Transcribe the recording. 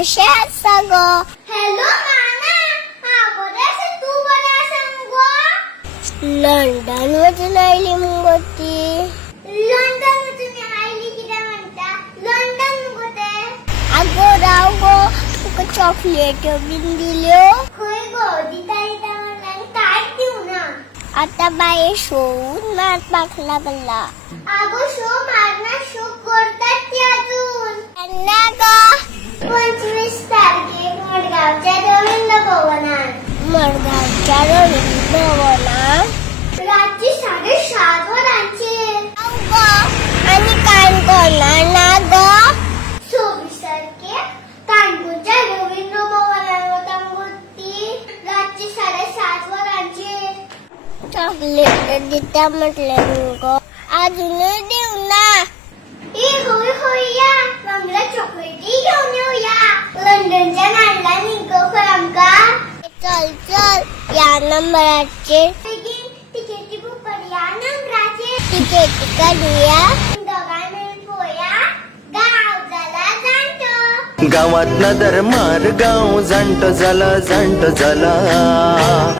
कशे आहात सगळं? हॅलो नाना, तू बरा सांग गो? लंडन मधून आली मुंगो ती. लंडन मधून आली किती म्हणता? लंडन मुगते अगो राव गो, तुका चॉकलेट बीन दिल्यो. खय गो दिता म्हणला काय देऊ ना. आता बाये शोवून मारपाक लागला. अगो शो मारना शो करतात ते अजून. त्यांना ग 25 तारखेक मडगावच्या रवींद्र भवनात. मडगावच्या रवींद्र भवनात रात्री 7:30 वरांचेर. अगो आणि काय करणार ना ग? 26 तारखेक कानपूरच्या रवींद्र भवनात वतांगोती रात्री 7:30 वरांचेर. चॉकलेट दिता म्हटलं ग, अजूनही देऊ ना. होय या आमला चॉकलेटी घेऊन येऊया. लंडनच्या नाडला निघो खर आमका. चल या नंबराचे बेगीन तिकेटी बुक करूया. नंबराचे तिकीट काढूया. दोघां मिळून पोया. गाव झाला जाणतो. गावात दरमार गाव जाणटो झाला